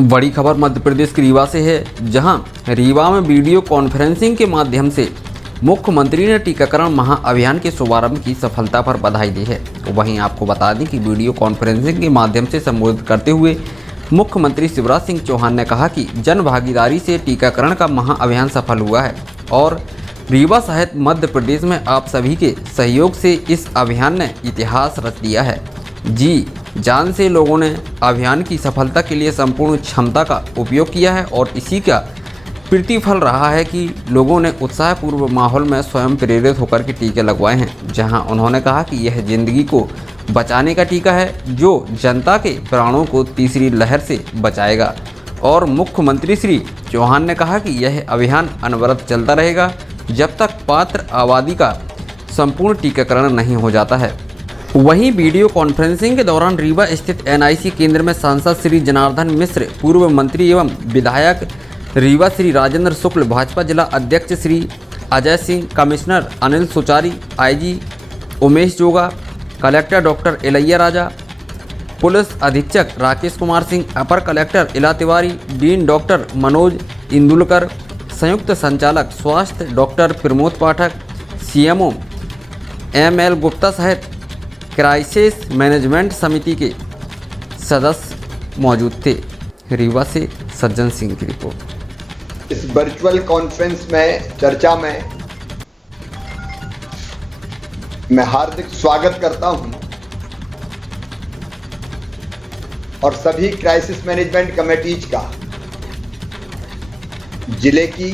बड़ी खबर मध्य प्रदेश के रीवा से है, जहां रीवा में वीडियो कॉन्फ्रेंसिंग के माध्यम से मुख्यमंत्री ने टीकाकरण महाअभियान के शुभारंभ की सफलता पर बधाई दी है। वहीं आपको बता दें कि वीडियो कॉन्फ्रेंसिंग के माध्यम से संबोधित करते हुए मुख्यमंत्री शिवराज सिंह चौहान ने कहा कि जन भागीदारी से टीकाकरण का महाअभियान सफल हुआ है और रीवा सहित मध्य प्रदेश में आप सभी के सहयोग से इस अभियान ने इतिहास रच दिया है। जी जान से लोगों ने अभियान की सफलता के लिए संपूर्ण क्षमता का उपयोग किया है और इसी का प्रतिफल रहा है कि लोगों ने उत्साहपूर्व माहौल में स्वयं प्रेरित होकर के टीके लगवाए हैं। जहां उन्होंने कहा कि यह जिंदगी को बचाने का टीका है जो जनता के प्राणों को तीसरी लहर से बचाएगा। और मुख्यमंत्री श्री चौहान ने कहा कि यह अभियान अनवरत चलता रहेगा जब तक पात्र आबादी का संपूर्ण टीकाकरण नहीं हो जाता है। वहीं वीडियो कॉन्फ्रेंसिंग के दौरान रीवा स्थित NIC केंद्र में सांसद श्री जनार्दन मिश्र, पूर्व मंत्री एवं विधायक रीवा श्री राजेंद्र शुक्ल, भाजपा जिला अध्यक्ष श्री अजय सिंह, कमिश्नर अनिल सुचारी, IG उमेश जोगा, collector doctor Ilaiya Raja, police अधीक्षक राकेश कुमार सिंह, अपर कलेक्टर इला तिवारी, डीन डॉक्टर मनोज इंदुलकर, संयुक्त संचालक स्वास्थ्य डॉक्टर प्रमोद पाठक, CMO ML गुप्ता सहित क्राइसिस मैनेजमेंट समिति के सदस्य मौजूद थे। रीवा से सज्जन सिंह की रिपोर्ट। इस वर्चुअल कॉन्फ्रेंस में चर्चा में मैं हार्दिक स्वागत करता हूं और सभी क्राइसिस मैनेजमेंट कमेटीज का, जिले की,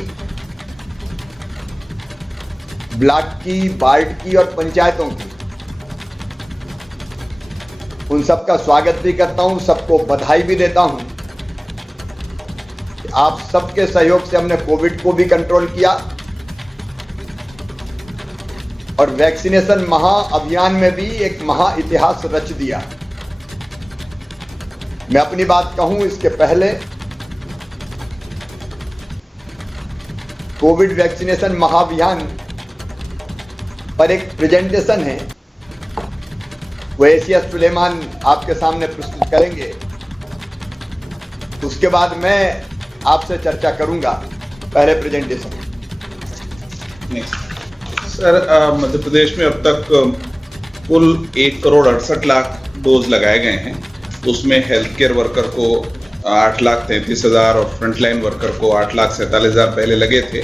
ब्लॉक की, वार्ड की और पंचायतों की, उन सबका स्वागत भी करता हूं, सबको बधाई भी देता हूं। आप सबके सहयोग से हमने कोविड को भी कंट्रोल किया और वैक्सीनेशन महाअभियान में भी एक महा इतिहास रच दिया। मैं अपनी बात कहूं इसके पहले, कोविड वैक्सीनेशन महाअभियान पर एक प्रेजेंटेशन है, वो एशिया सुलेमान आपके सामने प्रस्तुत करेंगे। उसके बाद मैं आपसे चर्चा करूंगा। पहले प्रेजेंटेशन। सर, मध्य प्रदेश में अब तक कुल 1,68,00,000 डोज लगाए गए हैं। उसमें हेल्थ केयर वर्कर को 8,33,000 और फ्रंटलाइन वर्कर को 8,47,000 पहले लगे थे।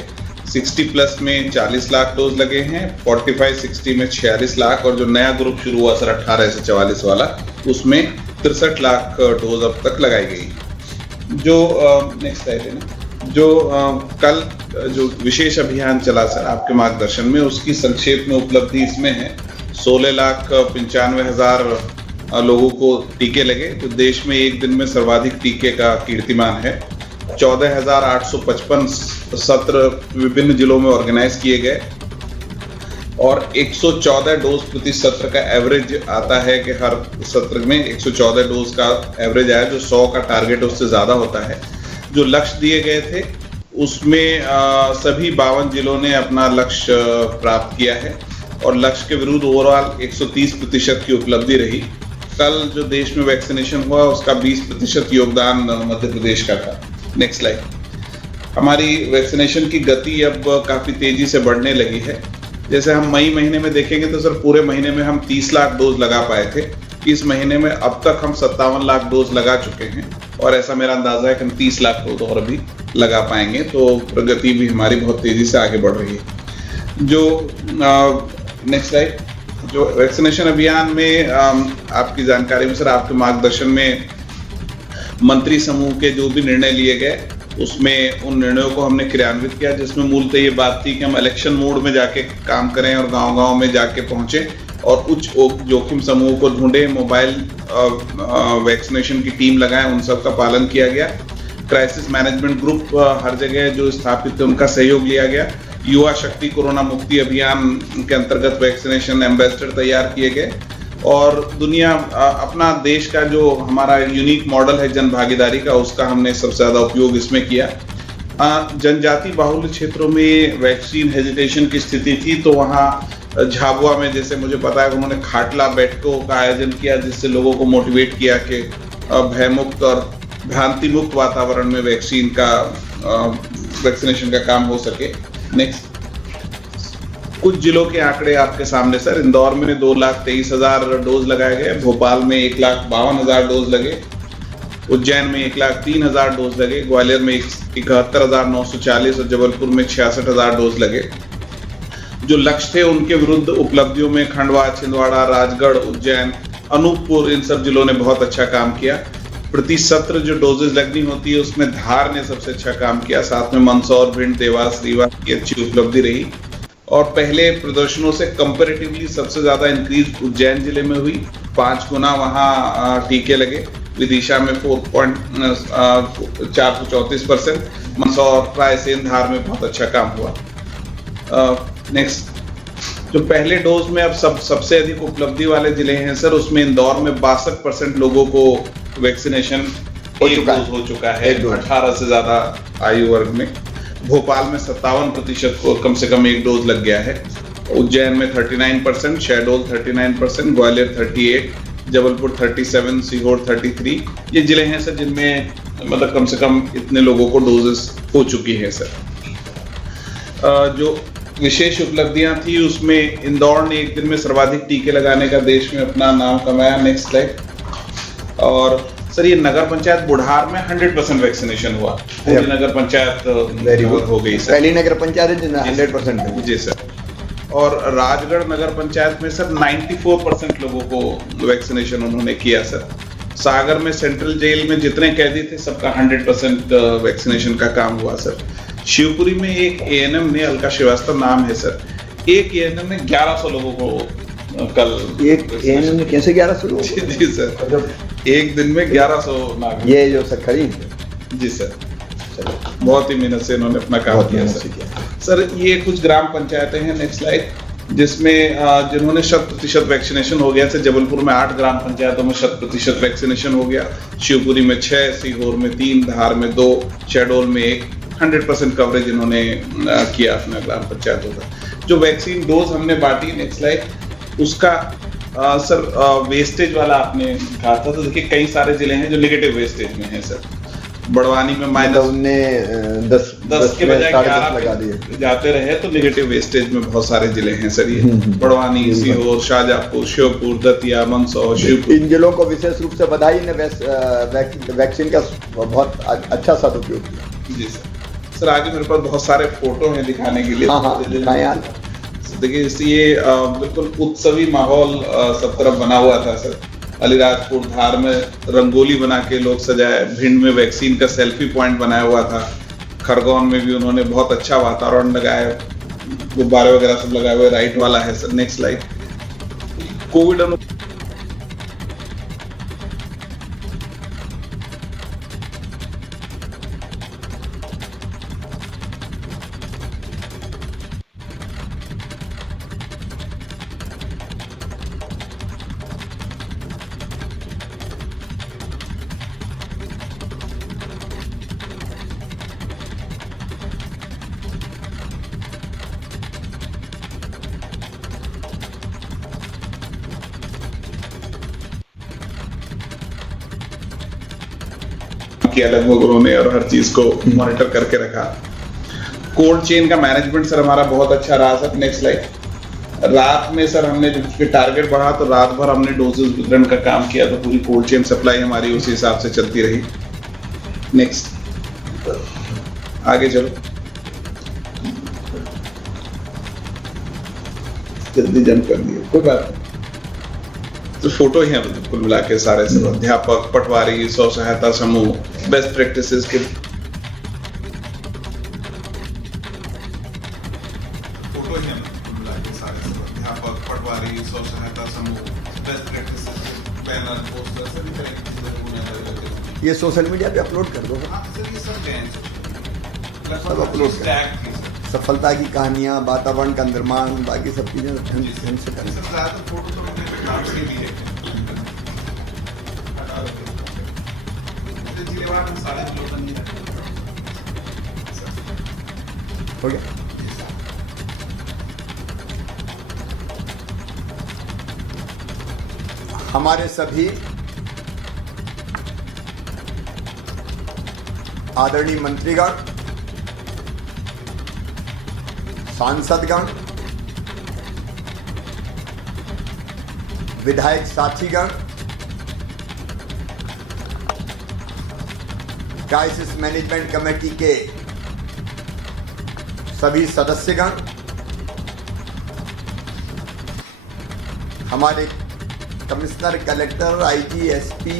60 प्लस में 40 लाख डोज लगे हैं, 45-60 में 46 लाख और जो नया ग्रुप शुरू हुआ सर 18 से 44 वाला, उसमें 63 लाख डोज अब तक लगाई गई। जो नेक्स्ट स्लाइड है ना, जो कल जो विशेष अभियान चला सर आपके मार्गदर्शन में, उसकी संक्षेप में उपलब्धि इसमें है। 16,95,000 लोगों को टीके लगे, जो देश में एक दिन में सर्वाधिक टीके का कीर्तिमान है। 14,855 सत्र विभिन्न जिलों में ऑर्गेनाइज किए गए और 114 डोज प्रति सत्र का एवरेज आता है कि हर सत्र में 114 डोज का एवरेज आया, जो 100 का टारगेट उससे ज़्यादा होता है। जो लक्ष्य दिए गए थे उसमें सभी 52 जिलों ने अपना लक्ष्य प्राप्त किया है और लक्ष्य के विरुद्ध ओवरऑल 130% की उपलब्धि रही। कल जो देश में वैक्सीनेशन हुआ उसका 20% योगदान मध्य प्रदेश का था। Next slide. हमारी वैक्सीनेशन की गति अब काफ़ी तेज़ी से बढ़ने लगी है। जैसे हम मई महीने में देखेंगे तो सर पूरे महीने में हम 30 लाख डोज लगा पाए थे। इस महीने में अब तक हम 57 लाख डोज लगा चुके हैं और ऐसा मेरा अंदाजा है कि हम 30 लाख डोज और अभी लगा पाएंगे, तो प्रगति भी हमारी बहुत तेज़ी से आगे बढ़ रही है। जो नेक्स्ट स्लाइड। जो वैक्सीनेशन अभियान में आपकी जानकारी में सर आपके मार्गदर्शन में मंत्री समूह के जो भी निर्णय लिए गए उसमें उन निर्णयों को हमने क्रियान्वित किया, जिसमें मूलतः ये बात थी कि हम इलेक्शन मोड में जाके काम करें और गांव-गांव में जाके पहुंचे और उच्च जोखिम समूह को ढूंढे, मोबाइल वैक्सीनेशन की टीम लगाएं, उन सब का पालन किया गया। क्राइसिस मैनेजमेंट ग्रुप हर जगह जो स्थापित है उनका सहयोग लिया गया। युवा शक्ति कोरोना मुक्ति अभियान के अंतर्गत वैक्सीनेशन एम्बेसडर तैयार किए गए और दुनिया अपना देश का जो हमारा यूनिक मॉडल है जन भागीदारी का, उसका हमने सबसे ज़्यादा उपयोग इसमें किया। जनजाति बाहुल्य क्षेत्रों में वैक्सीन हेजिटेशन की स्थिति थी, तो वहाँ झाबुआ में जैसे मुझे पता है उन्होंने खाटला बैठकों का आयोजन किया, जिससे लोगों को मोटिवेट किया कि भयमुक्त और भ्रांति मुक्त वातावरण में वैक्सीनेशन का काम हो सके। नेक्स्ट, कुछ जिलों के आंकड़े आपके सामने सर। इंदौर में 2,23,000 डोज लगाए गए, भोपाल में 1,52,000 डोज लगे, उज्जैन में 1,03,000 डोज लगे, ग्वालियर में 71,940 और जबलपुर में 66,000 डोज लगे। जो लक्ष्य थे उनके विरुद्ध उपलब्धियों में खंडवा, छिंदवाड़ा, राजगढ़, उज्जैन, अनूपपुर, इन सब जिलों ने बहुत अच्छा काम किया। प्रति सत्र जो डोजेज लगनी होती है उसमें धार ने सबसे अच्छा काम किया, साथ में मंदसौर, भिंड, देवास, रीवा की अच्छी उपलब्धि रही। और पहले प्रदर्शनों से कंपैरेटिवली सबसे ज्यादा इंक्रीज उज्जैन जिले में हुई, 5 गुना वहां टीके लगे। विदिशा में 434%, मंदसौर, रायसेन, धार में बहुत अच्छा काम हुआ। नेक्स्ट, जो पहले डोज में अब सबसे अधिक उपलब्धि वाले जिले हैं सर, उसमें इंदौर में 62% लोगों को वैक्सीनेशन हो चुका है 18 से ज्यादा आयु वर्ग में। भोपाल में 57% को कम से कम एक डोज लग गया है। उज्जैन में 39%, शहडोल 39%, ग्वालियर 38%, जबलपुर 37%, सीहोर 33%। ये जिले हैं सर जिनमें मतलब कम से कम इतने लोगों को डोजेस हो चुकी है सर। जो विशेष उपलब्धियां थी उसमें इंदौर ने एक दिन में सर्वाधिक टीके लगाने का देश में अपना नाम कमाया। Next slide. और सर ये नगर पंचायत बुढ़ार में 100% वैक्सीनेशन हुआ, पूरी नगर पंचायत हो गई सर, पहली नगर पंचायत 100% जी सर। और राजगढ़ नगर पंचायत में सर 94% लोगों को वैक्सीनेशन उन्होंने किया सर। सागर में सेंट्रल जेल में जितने कैदी थे सबका 100% वैक्सीनेशन का काम हुआ सर। शिवपुरी में एक एएनएम ने, अलका श्रीवास्तव नाम है सर, एक एएनएम ने 1100 लोगों को कल एक एएनएम ने कैसे 1100 लोगों को? जी सर, एक दिन में 1100 नागरिक। ये जो सर खरीद जी सर, बहुत ही मेहनत से इन्होंने अपना काम किया सर। ये कुछ ग्राम पंचायतें हैं, नेक्स्ट स्लाइड, जिसमें जिन्होंने 100% वैक्सीनेशन हो गया। जबलपुर में 8 ग्राम पंचायतों में 100% वैक्सीनेशन हो गया, शिवपुरी में 6, सीहोर में 3, धार में 2, शहडोल में 1, 100% कवरेज इन्होंने किया अपना ग्राम पंचायतों का। जो वैक्सीन डोज हमने बांटी, नेक्स्ट स्लाइड, उसका सर वेस्टेज वाला आपने कहा था, तो देखिए कई सारे जिले हैं जो नेगेटिव वेस्टेज में हैं सर। बड़वानी में -10 के बजाय 11 लगा दिए जाते रहे तो नेगेटिव वेस्टेज में बहुत सारे जिले हैं सर। ये बड़वानी, सीहोर, शाहजहांपुर, श्योपुर, दतिया, मंदसौर, शिवपुर, इन जिलों को विशेष रूप से बधाई ने वैक्सीन का बहुत अच्छा सदुपयोग किया जी सर। सर आगे मेरे पास बहुत सारे फोटो हैं दिखाने के लिए। देखिए ये बिल्कुल उत्सवी माहौल सब तरफ बना हुआ था सर। अलीराजपुर, धार में रंगोली बना के लोग सजाए, भिंड में वैक्सीन का सेल्फी पॉइंट बनाया हुआ था, खरगोन में भी उन्होंने बहुत अच्छा वातावरण लगाया, गुब्बारे वगैरह सब लगाए हुए, राइट वाला है सर। Next slide. कोविड किया लगभग उन्होंने, और हर चीज को मॉनिटर करके रखा। कोल्ड चेन का मैनेजमेंट सर हमारा बहुत अच्छा रहा सर। Next slide. रात में सर हमने जब टारगेट बढ़ा तो रात भर हमने डोजेस वितरण का काम किया, तो पूरी कोल्ड चेन सप्लाई हमारी उसी हिसाब से चलती रही। नेक्स्ट, आगे चलो, जल्दी जंप कर दिए, कोई बात नहीं। तो फोटो ही हैं कुल मिला के सारे सब, अध्यापक, पटवारी, स्व सहायता समूह, बेस्ट प्रैक्टिसेस के फोटो ही हैं कुल मिला के सारे सब, अध्यापक, पटवारी, स्व सहायता समूह, बेस्ट प्रैक्टिसेस के बैनर, पोस्टर, सभी तरह की चीजें लोगों ने लगे। ये सोशल मीडिया पे अपलोड कर दो। हाँ सर, ये सब हैं सब अपलोड कर। सफलता की कहानियां, वातावरण का निर्माण, बाकी सब चीजें ढंग से करें। ज्यादातर फोटो तो मैंने नाम से ली है। हो गया। हमारे सभी आदरणीय मंत्रीगण, सांसदगण, विधायक साथीगण, क्राइसिस मैनेजमेंट कमेटी के सभी सदस्यगण, हमारे commissioner, collector, IG, SP,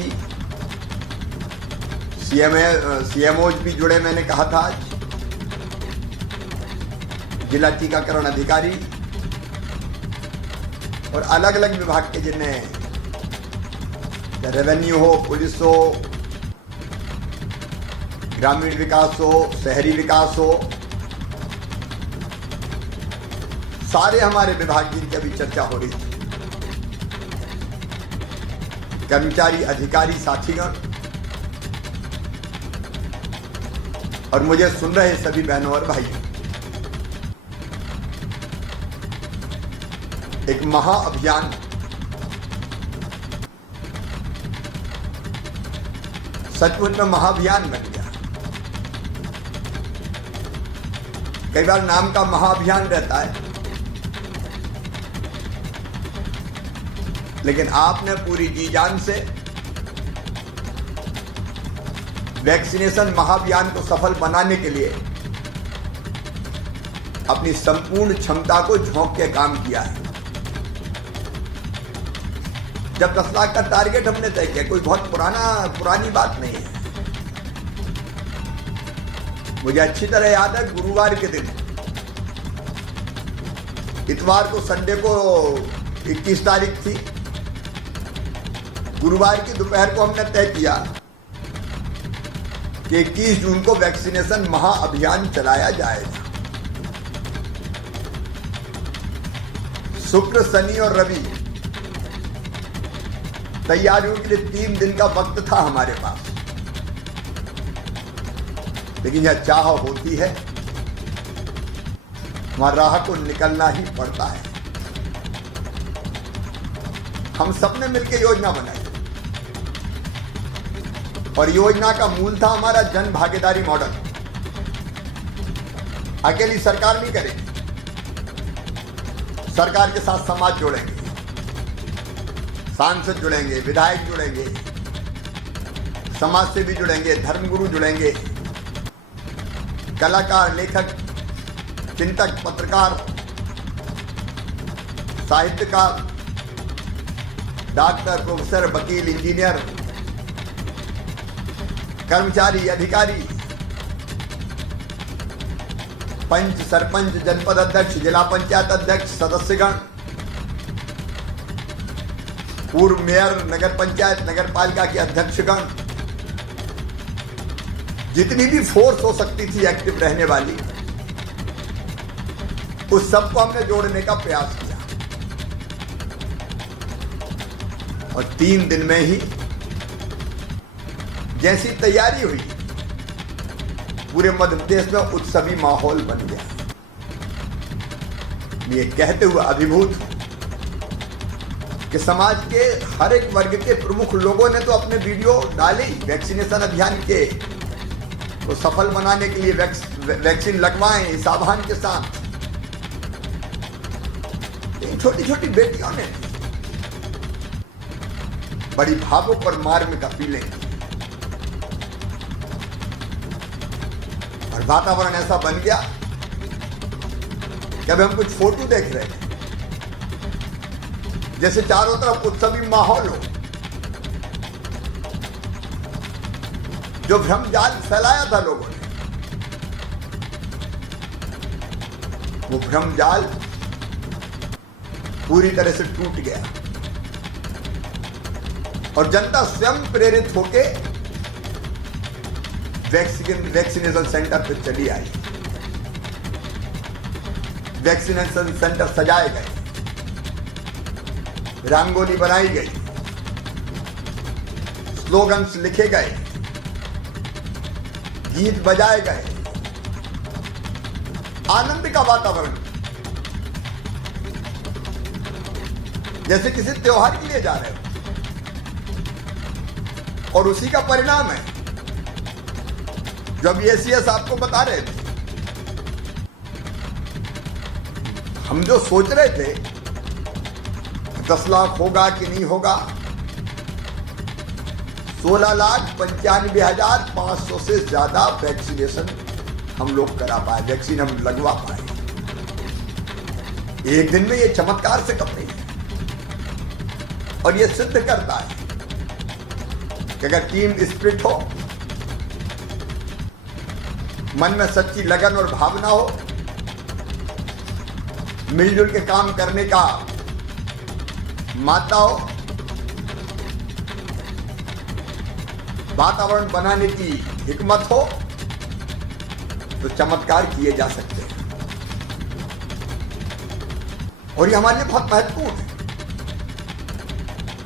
CMO भी जुड़े, मैंने कहा था आज, जिला टीकाकरण अधिकारी और अलग अलग विभाग के, जिन्हें रेवेन्यू हो, पुलिस हो, ग्रामीण विकास हो, शहरी विकास हो, सारे हमारे विभाग जिनकी अभी चर्चा हो रही थी, कर्मचारी, अधिकारी, साथीगण और मुझे सुन रहे सभी बहनों और भाइयों, एक महाअभियान सचमुच में महाअभियान बन गया। कई बार नाम का महाअभियान रहता है, लेकिन आपने पूरी जी जान से वैक्सीनेशन महाअभियान को सफल बनाने के लिए अपनी संपूर्ण क्षमता को झोंक के काम किया है। जब 10 लाख का टारगेट हमने तय किया, कोई बहुत पुरानी बात नहीं है। मुझे अच्छी तरह याद है, गुरुवार के दिन, इतवार को, संडे को 21 तारीख थी, गुरुवार की दोपहर को हमने तय किया कि 21 जून को वैक्सीनेशन महाअभियान चलाया जाएगा। शुक्र, शनि और रवि तैयारियों के लिए 3 दिन का वक्त था हमारे पास, लेकिन यह चाह होती है, वहां राह को निकलना ही पड़ता है। हम सबने मिलकर योजना बनाई और योजना का मूल था हमारा जन भागीदारी मॉडल। अकेली सरकार नहीं करेगी, सरकार के साथ समाज जोड़ेंगे, सांसद जुड़ेंगे, विधायक जुड़ेंगे, समाज से भी जुड़ेंगे, धर्मगुरु जुड़ेंगे, कलाकार, लेखक, चिंतक, पत्रकार, साहित्यकार, डॉक्टर, प्रोफेसर, वकील, इंजीनियर, कर्मचारी, अधिकारी, पंच, सरपंच, जनपद अध्यक्ष, जिला पंचायत अध्यक्ष, सदस्यगण, पूर्व मेयर, नगर पंचायत, नगर पालिका के अध्यक्षगण, जितनी भी फोर्स हो सकती थी एक्टिव रहने वाली, उस सबको हमने जोड़ने का प्रयास किया और 3 दिन में ही जैसी तैयारी हुई, पूरे मध्य प्रदेश में उत्सवी माहौल बन गया। ये कहते हुए अभिभूत हूं कि समाज के हर एक वर्ग के प्रमुख लोगों ने तो अपने वीडियो डाले वैक्सीनेशन अभियान के को सफल बनाने के लिए, वैक्सीन लगवाएं इस आह्वान के साथ। इन छोटी छोटी बेटियों ने बड़ी भावुक और मार्मिक अपीलें की और वातावरण ऐसा बन गया कि अभी हम कुछ फोटो देख रहे थे, जैसे चारों तरफ उत्सवी माहौल हो। जो भ्रमजाल फैलाया था लोगों ने, वो भ्रमजाल पूरी तरह से टूट गया और जनता स्वयं प्रेरित होके वैक्सीनेशन सेंटर पर चली आई। वैक्सीनेशन सेंटर सजाए गए, रंगोली बनाई गई, स्लोगन्स लिखे गए, गीत बजाए गए, आनंद का वातावरण, जैसे किसी त्योहार के लिए जा रहे हो। और उसी का परिणाम है जो अभी एसीएस आपको बता रहे थे, हम जो सोच रहे थे 10 लाख होगा कि नहीं होगा, 16,95,500 से ज्यादा वैक्सीनेशन हम लोग करा पाए, वैक्सीन हम लगवा पाए। एक दिन में ये चमत्कार से कम नहीं है, और ये सिद्ध करता है कि अगर टीम स्पिरिट हो, मन में सच्ची लगन और भावना हो, मिलजुल के काम करने का मात्रा हो, वातावरण बनाने की हिकमत हो, तो चमत्कार किए जा सकते हैं। और ये हमारे लिए बहुत महत्वपूर्ण है,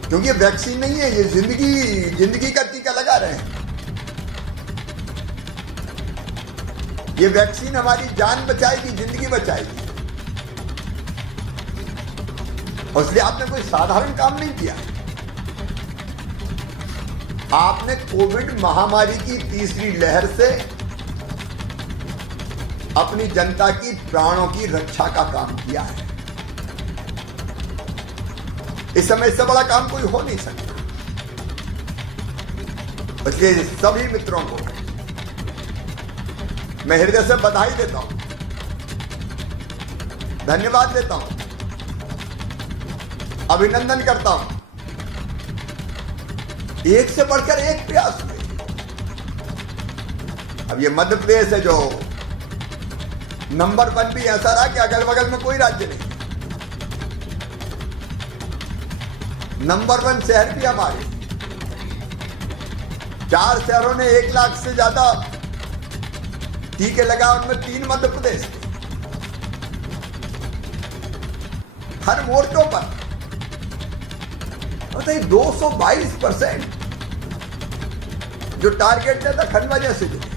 क्योंकि ये वैक्सीन नहीं है, ये जिंदगी का टीका लगा रहे हैं। ये वैक्सीन हमारी जान बचाएगी, जिंदगी बचाएगी। और इसलिए आपने कोई साधारण काम नहीं किया, आपने कोविड महामारी की तीसरी लहर से अपनी जनता की प्राणों की रक्षा का काम किया है। इस समय इससे बड़ा काम कोई हो नहीं सकता। इसलिए सभी मित्रों को मैं हृदय से बधाई देता हूं, धन्यवाद देता हूं, अभिनंदन करता हूं। एक से बढ़कर एक प्रयास हुए। अब ये मध्य प्रदेश है जो नंबर 1 भी ऐसा रहा कि अगल बगल में कोई राज्य नहीं। नंबर 1 शहर भी हमारे, 4 शहरों ने 1 लाख से ज्यादा टीके लगा, उनमें 3 मध्य प्रदेश। हर मोर्चों पर 222% जो टारगेट था खंडवा जैसे जिले।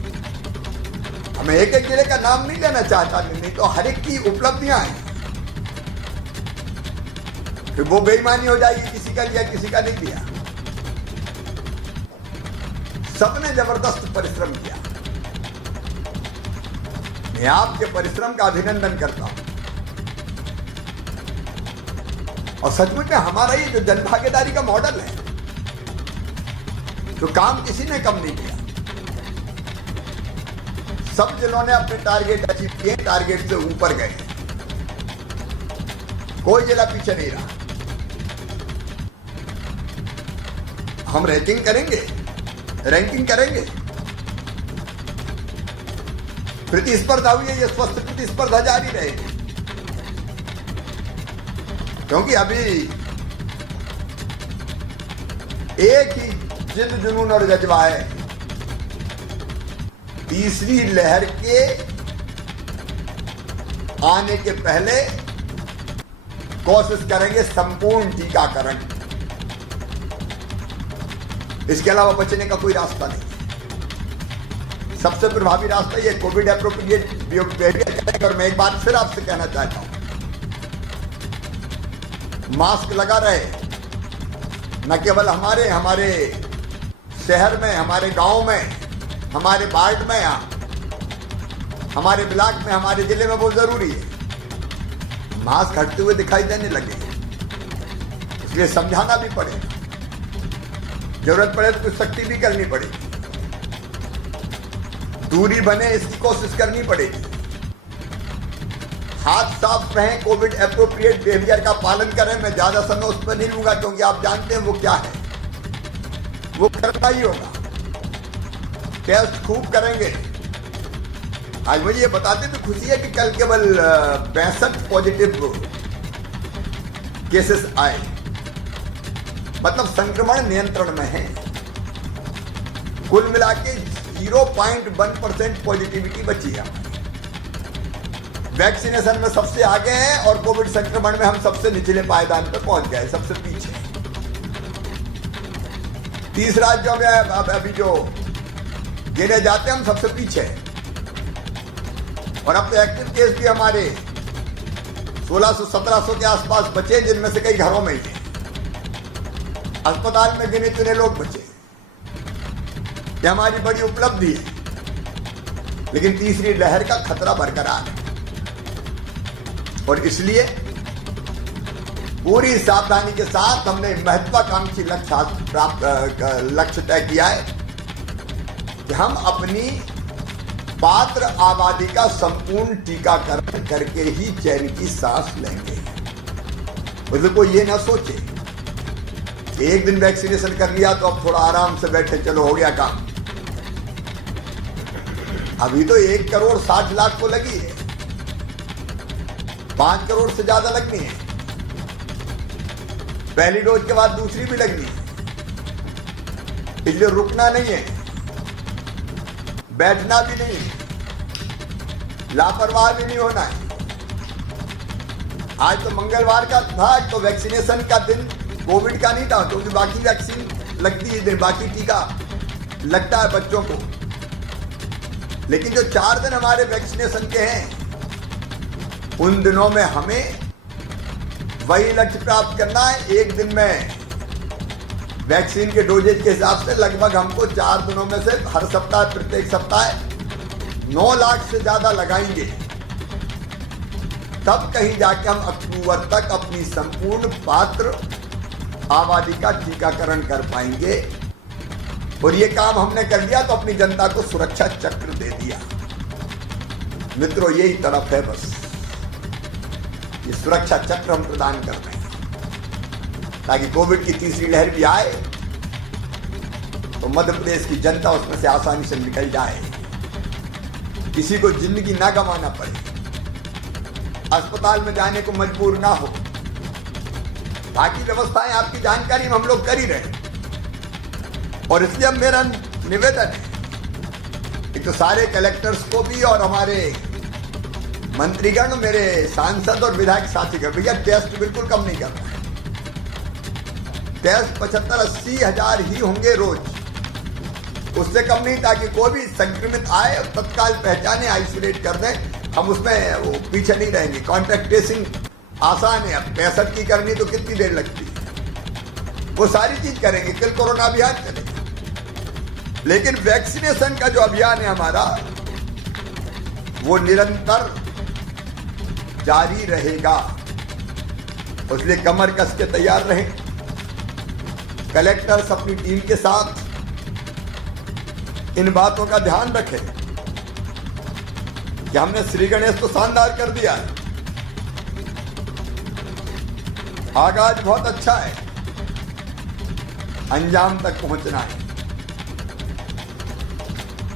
हमें एक एक जिले का नाम नहीं लेना चाहता, नहीं तो हर एक की उपलब्धियां हैं, फिर वो बेईमानी हो जाएगी, किसी का लिया किसी का नहीं लिया। सबने जबरदस्त परिश्रम किया। मैं आपके परिश्रम का अभिनंदन करता हूं। और सचमुच में हमारा ये जो जनभागीदारी का मॉडल है, तो काम किसी ने कम नहीं किया। सब जिलों ने अपने टारगेट अचीव किए, टारगेट से ऊपर गए, कोई जिला पीछे नहीं रहा। हम रैंकिंग करेंगे, प्रतिस्पर्धा हुई है, ये स्वस्थ प्रतिस्पर्धा जारी रहेगी। क्योंकि अभी एक ही जिद, जुनून और जज्बा है, तीसरी लहर के आने के पहले कोशिश करेंगे संपूर्ण टीकाकरण। इसके अलावा बचने का कोई रास्ता नहीं। सबसे प्रभावी रास्ता ये कोविड एप्रोप्रिएट बिहेवियर। और मैं एक बात फिर आपसे कहना चाहता हूं, मास्क लगा रहे, न केवल हमारे शहर में, हमारे गांव में, हमारे वार्ड में, हमारे ब्लॉक में, हमारे जिले में वो जरूरी है। मास्क हटते हुए दिखाई देने लगे, इसलिए समझाना भी पड़ेगा, जरूरत पड़े तो कुछ सख्ती भी करनी पड़ेगी, दूरी बने इसकी कोशिश करनी पड़ेगी। हाथ साफ रहें, कोविड एप्रोप्रिएट बिहेवियर का पालन करें। मैं ज्यादा समय उस पर नहीं लूंगा, क्योंकि आप जानते हैं वो क्या है, वो करना ही होगा। टेस्ट खूब करेंगे। आज मुझे ये बताते तो खुशी है कि कल केवल 62 पॉजिटिव केसेस आए, मतलब संक्रमण नियंत्रण में है। कुल मिला के 0.1% पॉजिटिविटी बची है। वैक्सीनेशन में सबसे आगे हैं और कोविड संक्रमण में हम सबसे निचले पायदान पर पहुंच गए, सबसे पीछे। 30 राज्यों में अभी जो गिने जाते हैं हम सबसे पीछे हैं। और अब तो एक्टिव केस भी हमारे 1600-1700 के आसपास बचे, जिनमें से कई घरों में ही हैं। अस्पताल में गिने चुने लोग बचे। यह हमारी बड़ी उपलब्धि है। लेकिन तीसरी लहर का खतरा बरकरार है और इसलिए पूरी सावधानी के साथ हमने महत्वाकांक्षी लक्ष्य तय किया है कि हम अपनी पात्र आबादी का संपूर्ण टीकाकरण करके ही चैन की सांस लेंगे। मतलब कोई ये ना सोचे एक दिन वैक्सीनेशन कर लिया तो अब थोड़ा आराम से बैठे, चलो हो गया काम। अभी तो 1,60,00,000 को लगी है, 5 करोड़ से ज्यादा लगनी है। पहली डोज के बाद दूसरी भी लगनी है, इसलिए रुकना नहीं है, बैठना भी नहीं है, लापरवाह भी नहीं होना है। आज तो मंगलवार का था, तो वैक्सीनेशन का दिन कोविड का नहीं था, क्योंकि बाकी वैक्सीन लगती है, बाकी टीका लगता है बच्चों को। लेकिन जो 4 दिन हमारे वैक्सीनेशन के हैं, उन दिनों में हमें वही लक्ष्य प्राप्त करना है। एक दिन में वैक्सीन के डोजेज के हिसाब से लगभग हमको 4 दिनों में से हर सप्ताह, प्रत्येक सप्ताह 9 लाख से ज्यादा लगाएंगे, तब कहीं जाके हम अक्टूबर तक अपनी संपूर्ण पात्र आबादी का टीकाकरण कर पाएंगे। और ये काम हमने कर लिया तो अपनी जनता को सुरक्षा चक्र दे दिया। मित्रों, यही तरफ है, बस ये सुरक्षा चक्र हम प्रदान कर रहे हैं ताकि कोविड की तीसरी लहर भी आए तो मध्य प्रदेश की जनता उसमें से आसानी से निकल जाए, किसी को जिंदगी ना गंवाना पड़े, अस्पताल में जाने को मजबूर ना हो। बाकी व्यवस्थाएं आपकी जानकारी में हम लोग कर ही रहे हैं। और इसलिए अब मेरा निवेदन है, एक तो सारे कलेक्टर्स को भी और हमारे मंत्रीगण, मेरे सांसद और विधायक साथीगण, भैया टेस्ट बिल्कुल कम नहीं करना है। टेस्ट 75-80 हजार ही होंगे रोज, उससे कम नहीं, ताकि कोई भी संक्रमित आए और तत्काल पहचाने, आइसोलेट कर दें। हम उसमें वो पीछे नहीं रहेंगे। कॉन्टैक्ट ट्रेसिंग आसान है, अब 65 की करनी तो कितनी देर लगती है, वो सारी चीज करेंगे। कल कोरोना अभियान चलेगा, लेकिन वैक्सीनेशन का जो अभियान है हमारा, वो निरंतर जारी रहेगा। इसलिए कमर कस के तैयार रहें। कलेक्टर्स अपनी टीम के साथ इन बातों का ध्यान रखें कि हमने श्री गणेश तो शानदार कर दिया है, आगाज बहुत अच्छा है, अंजाम तक पहुंचना है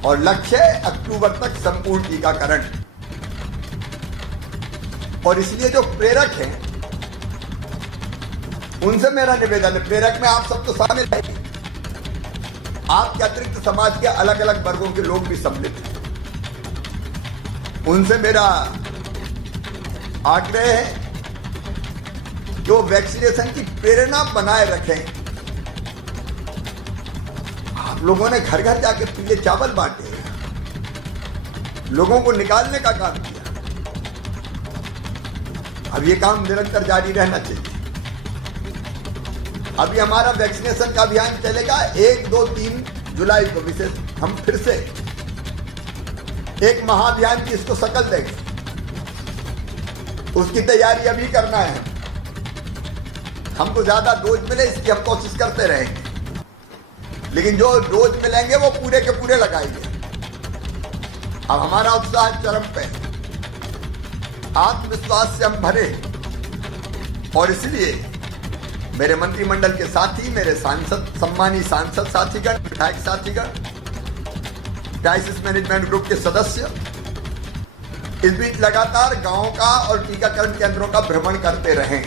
और लक्ष्य अक्टूबर तक संपूर्ण टीकाकरण। और इसलिए जो प्रेरक हैं उनसे मेरा निवेदन है, प्रेरक में आप सब तो शामिल हैं, आपके अतिरिक्त समाज के अलग अलग वर्गों के लोग भी सम्मिलित हैं। उनसे मेरा आग्रह है जो वैक्सीनेशन की प्रेरणा बनाए रखें। आप लोगों ने घर घर जाके पीले चावल बांटे, लोगों को निकालने का काम किया। अब ये काम निरंतर जारी रहना चाहिए। अभी हमारा वैक्सीनेशन का अभियान चलेगा 1, 2, 3 जुलाई को, विशेष हम फिर से एक महाअभियान की इसको शक्ल देंगे। उसकी तैयारी अभी करना है। हमको ज्यादा डोज मिले इसकी हम कोशिश करते रहेंगे, लेकिन जो डोज मिलेंगे वो पूरे के पूरे लगाएंगे। अब हमारा उत्साह चरम पे, आत्मविश्वास से हम भरे। और इसलिए मेरे मंत्रिमंडल के साथी, मेरे सांसद, सम्मानीय सांसद साथीगण, विधायक साथीगण, क्राइसिस मैनेजमेंट ग्रुप के सदस्य इस बीच लगातार गांवों का और टीकाकरण केंद्रों का भ्रमण करते रहें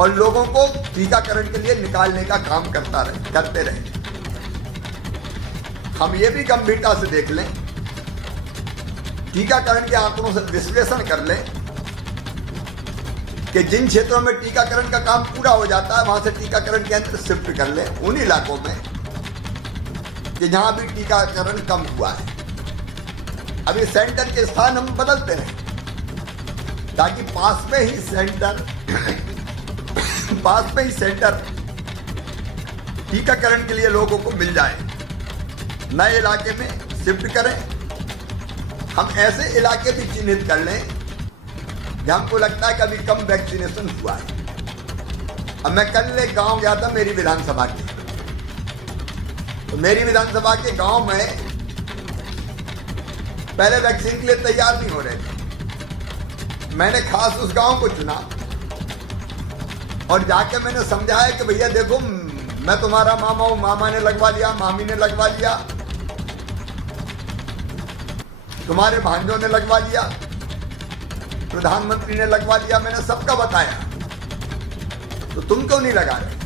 और लोगों को टीकाकरण के लिए निकालने का काम करते रहें। हम ये भी गंभीरता से देख लें, टीकाकरण के आंकड़ों से विश्लेषण कर लें कि जिन क्षेत्रों में टीकाकरण का काम पूरा हो जाता है वहां से टीकाकरण केंद्र शिफ्ट कर लें उन इलाकों में कि जहां भी टीकाकरण कम हुआ है। अभी सेंटर के स्थान हम बदलते रहें ताकि पास में ही सेंटर टीकाकरण के लिए लोगों को मिल जाए। नए इलाके में शिफ्ट करें। हम ऐसे इलाके भी चिन्हित कर लें जहां हमको लगता है कि अभी कम वैक्सीनेशन हुआ है। अब मैं कल एक गांव गया था मेरी विधानसभा के, तो मेरी विधानसभा के गांव में पहले वैक्सीन के लिए तैयार नहीं हो रहे थे। मैंने खास उस गांव को चुना और जाके मैंने समझाया कि भैया देखो, मैं तुम्हारा मामा हूं, मामा ने लगवा लिया, मामी ने लगवा लिया, तुम्हारे भांजों ने लगवा लिया, प्रधानमंत्री ने लगवा लिया, मैंने सबका बताया, तो तुम क्यों नहीं लगा रहे?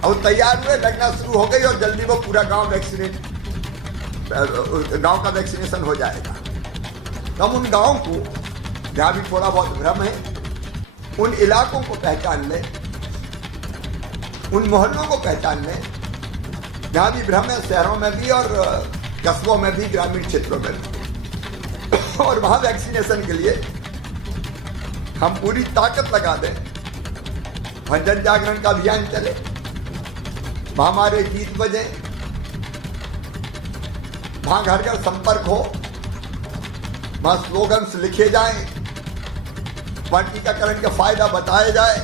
और तैयार हुए, लगना शुरू हो गई और जल्दी वो पूरा गांव गांव का वैक्सीनेशन हो जाएगा। तो हम उन गांव को जहां भी थोड़ा बहुत भ्रम है, उन इलाकों को पहचान लें, उन मोहल्लों को पहचान लें जहां भी भ्रम है, शहरों में भी और कस्बों में भी, ग्रामीण क्षेत्रों में भी, और वहां वैक्सीनेशन के लिए हम पूरी ताकत लगा दें। वहां जन जागरण का अभियान चले, वहां हमारे गीत बजे, वहां घर घर संपर्क हो, वहां स्लोगन्स लिखे जाएं, वहां टीकाकरण का फायदा बताया जाए।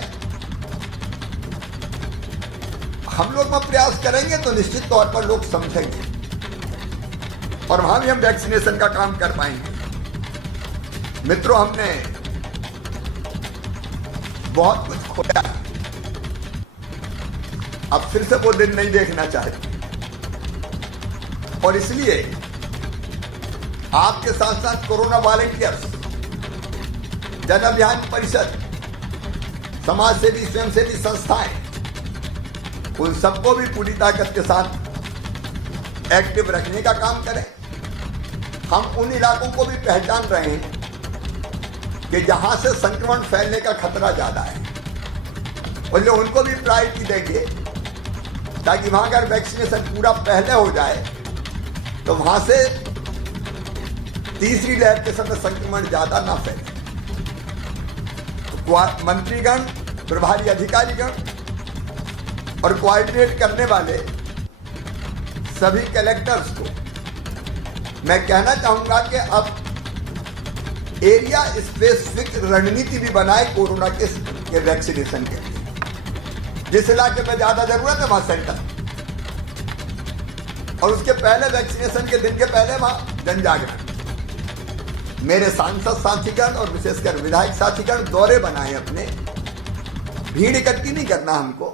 हम लोग में प्रयास करेंगे तो निश्चित तौर पर लोग समझेंगे और वहां भी हम वैक्सीनेशन का काम कर पाएंगे। मित्रों, हमने बहुत कुछ खोया, अब फिर से वो दिन नहीं देखना चाहते, और इसलिए आपके साथ साथ कोरोना वॉलंटियर्स, जन अभियान परिषद, समाज सेवी, स्वयंसेवी संस्थाएं, उन सबको भी पूरी ताकत के साथ एक्टिव रखने का काम करें। हम उन इलाकों को भी पहचान रहे हैं कि जहां से संक्रमण फैलने का खतरा ज्यादा है, और जो उनको भी प्रायोरिटी देंगे ताकि वहां अगर वैक्सीनेशन पूरा पहले हो जाए तो वहां से तीसरी लहर के समय संक्रमण ज्यादा ना फैले। तो मंत्रीगण, प्रभारी अधिकारीगण और कोऑर्डिनेट करने वाले सभी कलेक्टर्स को मैं कहना चाहूंगा कि अब एरिया स्पेसिफिक रणनीति भी बनाए कोरोना के वैक्सीनेशन के लिए। जिस इलाके में ज्यादा जरूरत है वहां सेंटर, और उसके पहले वैक्सीनेशन के दिन के पहले वहां जन जागरण। मेरे सांसद साथीगण और विशेषकर विधायक साथीगण दौरे बनाए अपने, भीड़ इकट्ठी नहीं करना हमको,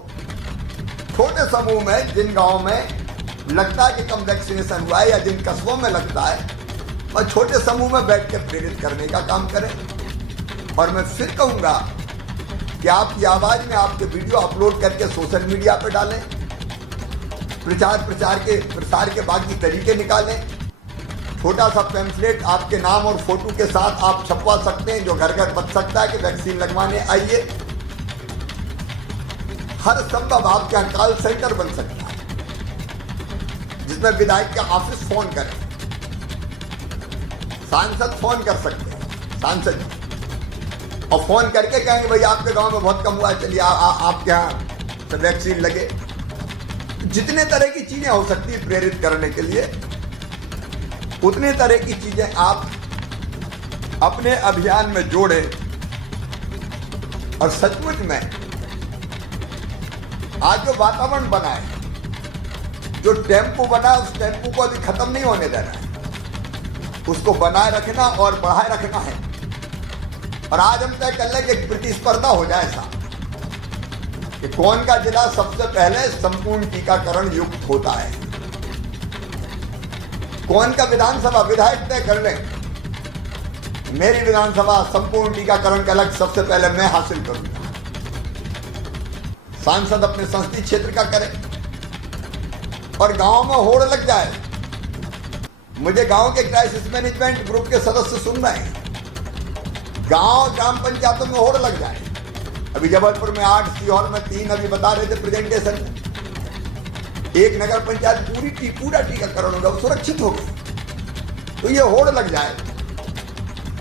छोटे समूह में जिन गांवों में लगता है कि कम वैक्सीनेशन हुआ है या जिन कस्बों में लगता है, और छोटे समूह में बैठ कर प्रेरित करने का काम करें। और मैं फिर कहूंगा कि आपकी आवाज में आपके वीडियो अपलोड करके सोशल मीडिया पर डालें, प्रसार के बाकी तरीके निकालें। छोटा सा पैम्फलेट आपके नाम और फोटो के साथ आप छपवा सकते हैं, जो घर घर बच सकता है कि वैक्सीन लगवाने आइए। हर संभव आपके यहाँ कॉल सेंटर बन सकता है जिसमें विधायक का ऑफिस फोन करें, सांसद फोन कर सकते हैं, सांसद जी, और फोन करके कहेंगे भाई आपके गांव में बहुत कम हुआ है, चलिए आपके यहाँ तो वैक्सीन लगे। जितने तरह की चीजें हो सकती है प्रेरित करने के लिए, उतने तरह की चीजें आप अपने अभियान में जोड़ें। और सचमुच में आज जो वातावरण बना है, जो टेम्पो बना, उस टेम्पो को अभी खत्म नहीं होने देना है, उसको बनाए रखना और बढ़ाए रखना है। और आज हम तय कर लें कि एक प्रतिस्पर्धा हो जाए ऐसा कि कौन का जिला सबसे पहले संपूर्ण टीकाकरण युक्त होता है, कौन का विधानसभा विधायक तय कर लें मेरी विधानसभा संपूर्ण टीकाकरण का लक्ष्य सबसे पहले मैं हासिल करूंगा। सांसद अपने संसदीय क्षेत्र का करें और गांव में होड़ लग जाए। मुझे गांव के क्राइसिस मैनेजमेंट ग्रुप के सदस्य सुन रहे हैं, गांव ग्राम पंचायतों में होड़ लग जाए। अभी जबलपुर में 8, सीहोर में 3, अभी बता रहे थे प्रेजेंटेशन में, एक नगर पंचायत पूरा टीकाकरण होगा, वो सुरक्षित हो गई। तो ये होड़ लग जाए,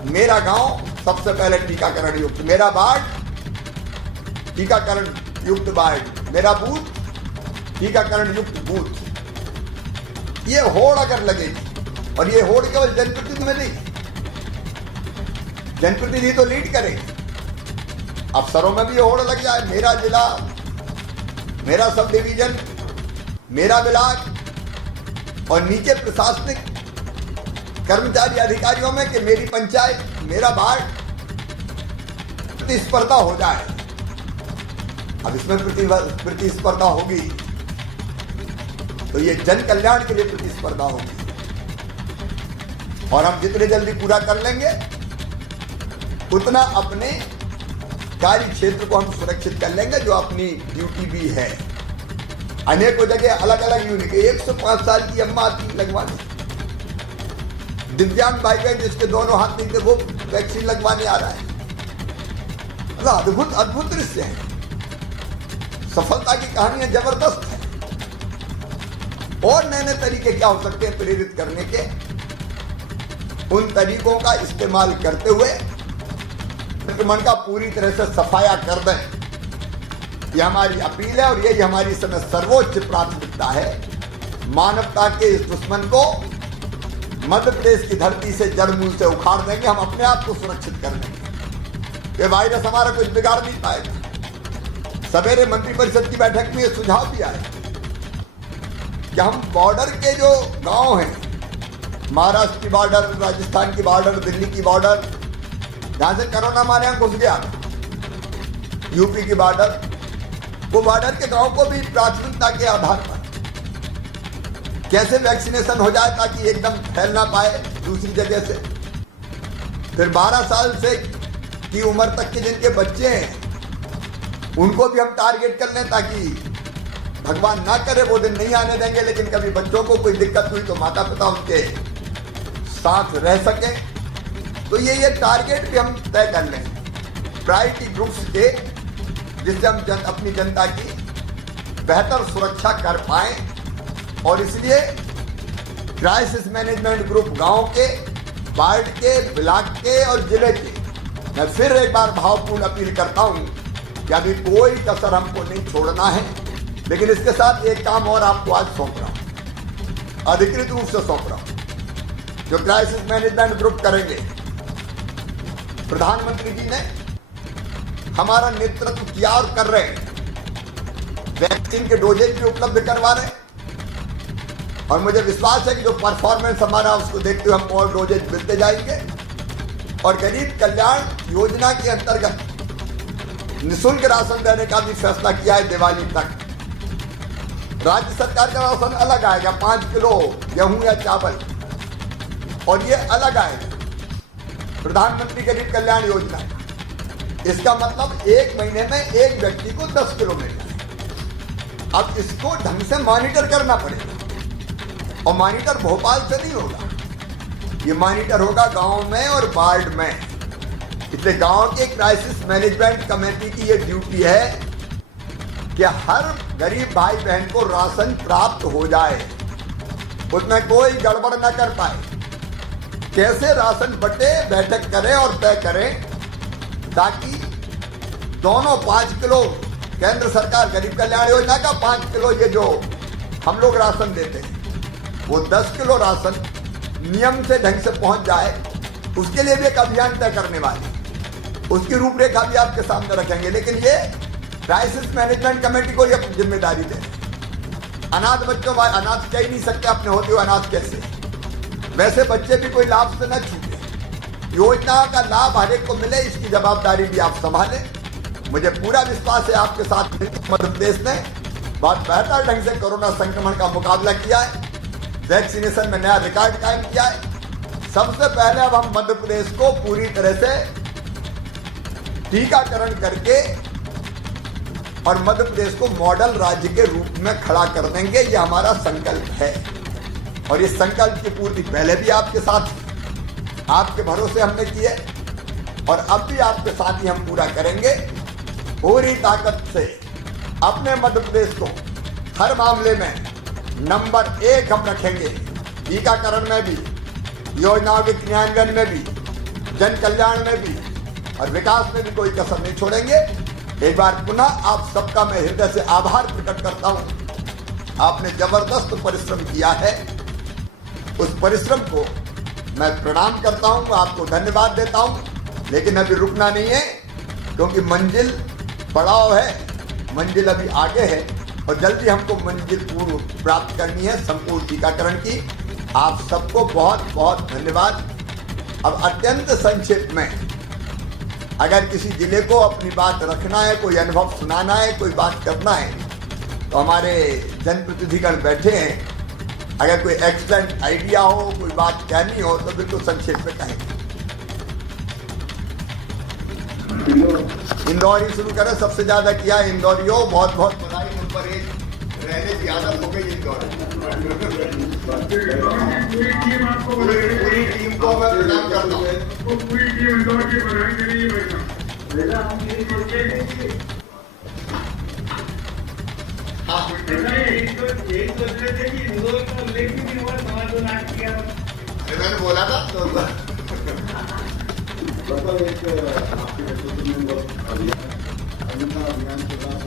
मेरा गांव सबसे पहले टीकाकरण युक्त, मेरा वार्ड टीकाकरण युक्त वार्ड, मेरा बूथ टीकाकरण युक्त बूथ। ये होड़ अगर लगेगी, और ये होड़ केवल जनप्रतिनिधि में नहीं, जनप्रतिनिधि तो लीड करेंगे, अफसरों में भी होड़ लग जाए, मेरा जिला, मेरा सब डिवीजन, मेरा ब्लॉक, और नीचे प्रशासनिक कर्मचारी अधिकारियों में कि मेरी पंचायत, मेरा वार्ड, प्रतिस्पर्धा हो जाए। अब इसमें प्रतिस्पर्धा होगी तो ये जन कल्याण के लिए प्रतिस्पर्धा होगी, और हम जितने जल्दी पूरा कर लेंगे उतना अपने कार्य क्षेत्र को हम सुरक्षित कर लेंगे, जो अपनी ड्यूटी भी है। अनेकों जगह अलग अलग यूनिट, 105 साल की अम्मा आती लगवाने, दिव्यांग भाई बहन जिसके दोनों हाथ नहीं थे वो वैक्सीन लगवाने आ रहा है। अद्भुत अद्भुत दृश्य है, सफलता की कहानियां जबरदस्त है। और नए नए तरीके क्या हो सकते हैं प्रेरित करने के, उन तरीकों का इस्तेमाल करते हुए संक्रमण का पूरी तरह से सफाया कर दें, यह हमारी अपील है। और यही हमारी समय सर्वोच्च प्राथमिकता है। मानवता के इस दुश्मन को मध्य प्रदेश की धरती से जड़ मूल से उखाड़ देंगे, हम अपने आप को सुरक्षित कर देंगे। ये वायरस हमारा कुछ बिगाड़ नहीं पाएगा। सवेरे मंत्रिपरिषद की बैठक में ये सुझाव भी आया कि हम बॉर्डर के जो गांव हैं, महाराष्ट्र की बॉर्डर, राजस्थान की बॉर्डर, दिल्ली की बॉर्डर, जहां से कोरोना हमारे यहां घुस गया, यूपी की बॉर्डर, वो बॉर्डर के गांव को भी प्राथमिकता के आधार पर कैसे वैक्सीनेशन हो जाए ताकि एकदम फैल ना पाए दूसरी जगह से। फिर 12 साल से की उम्र तक के जिनके बच्चे हैं उनको भी हम टारगेट कर लें, ताकि भगवान ना करे वो दिन नहीं आने देंगे, लेकिन कभी बच्चों को कोई दिक्कत हुई तो माता पिता उनके साथ रह सके। तो ये टारगेट भी हम तय कर लें प्रायोरिटी ग्रुप्स के, जिससे हम अपनी जनता की बेहतर सुरक्षा कर पाए। और इसलिए क्राइसिस मैनेजमेंट ग्रुप गांव के, वार्ड के, ब्लॉक के और जिले के, मैं फिर एक बार भावपूर्ण अपील करता हूं कि अभी कोई कसर हमको नहीं छोड़ना है। लेकिन इसके साथ एक काम और आपको आज सौंप रहा हूं, अधिकृत रूप से सौंप रहा हूं, जो क्राइसिस मैनेजमेंट ग्रुप करेंगे। प्रधानमंत्री जी ने हमारा नेतृत्व किया और कर रहे हैं, वैक्सीन के डोजेज भी उपलब्ध करवा रहे हैं, और मुझे विश्वास है कि जो परफॉर्मेंस हमारा उसको देखते हुए हम और डोजेज मिलते जाएंगे। और गरीब कल्याण योजना के अंतर्गत निःशुल्क राशन देने का भी फैसला किया है दिवाली तक। राज्य सरकार का राशन अलग आएगा, 5 किलो गेहूं या चावल, और ये अलग आएगा प्रधानमंत्री गरीब कल्याण योजना। इसका मतलब एक महीने में एक व्यक्ति को 10 किलो मिल जाए। अब इसको ढंग से मॉनिटर करना पड़ेगा, और मॉनिटर भोपाल से नहीं होगा, ये मॉनिटर होगा गांव में और वार्ड में। इसलिए गांव के क्राइसिस मैनेजमेंट कमेटी की ये ड्यूटी है कि हर गरीब भाई बहन को राशन प्राप्त हो जाए, उसमें कोई गड़बड़ न कर पाए। कैसे राशन बटे बैठक करें और तय करें, ताकि दोनों 5 किलो केंद्र सरकार गरीब कल्याण योजना का 5 किलो ये जो हम लोग राशन देते हैं, वो 10 किलो राशन नियम से ढंग से पहुंच जाए। उसके लिए भी एक अभियान तय करने वाले, उसकी रूपरेखा भी आपके सामने रखेंगे। लेकिन ये क्राइसिस मैनेजमेंट कमेटी को ये जिम्मेदारी दे। अनाथ बच्चों, अनाथ कह ही नहीं सकते अपने होते हुए अनाथ कैसे, वैसे बच्चे भी कोई लाभ से न छूटे, योजना का लाभ हर एक को मिले, इसकी जवाबदारी भी आप संभालें। मुझे पूरा विश्वास है आपके साथ मध्य प्रदेश ने बहुत बेहतर ढंग से कोरोना संक्रमण का मुकाबला किया है, वैक्सीनेशन में नया रिकॉर्ड कायम किया है। सबसे पहले अब हम मध्य प्रदेश को पूरी तरह से टीकाकरण करके और मध्य प्रदेश को मॉडल राज्य के रूप में खड़ा कर देंगे, ये हमारा संकल्प है। और इस संकल्प की पूर्ति पहले भी आपके साथ आपके भरोसे हमने की है, और अब भी आपके साथ ही हम पूरा करेंगे। पूरी ताकत से अपने मध्य प्रदेश को हर मामले में नंबर 1 हम रखेंगे, टीकाकरण में भी, योजनाओं के क्रियान्वयन में भी, जन कल्याण में भी, और विकास में भी कोई कसर नहीं छोड़ेंगे। एक बार पुनः आप सबका मैं हृदय से आभार प्रकट करता हूं। आपने जबरदस्त परिश्रम किया है, उस परिश्रम को मैं प्रणाम करता हूं, आपको धन्यवाद देता हूं। लेकिन अभी रुकना नहीं है, क्योंकि मंजिल पड़ाव है, मंजिल अभी आगे है और जल्दी हमको मंजिल पूर्ण प्राप्त करनी है संपूर्ण टीकाकरण की। आप सबको बहुत बहुत धन्यवाद। अब अत्यंत संक्षेप में, अगर किसी जिले को अपनी बात रखना है, कोई अनुभव सुनाना है, कोई बात करना है, तो हमारे जनप्रतिनिधिगण बैठे हैं। अगर कोई एक्सलेंट आइडिया हो, कोई बात कहनी हो, तो बिल्कुल संक्षेप में कहें। इंदौर ही शुरू करें, सबसे ज्यादा किया इंदौरियों, बहुत बहुत बधाई। नंबर 1 रहने की आदत हो गई इंदौर। पूरी टीम को मैं प्रणाम करता हूँ। पूरी टीम इंदौर की बधाई के लिए बैठा। मैंने बोला था तो अभियान के बाद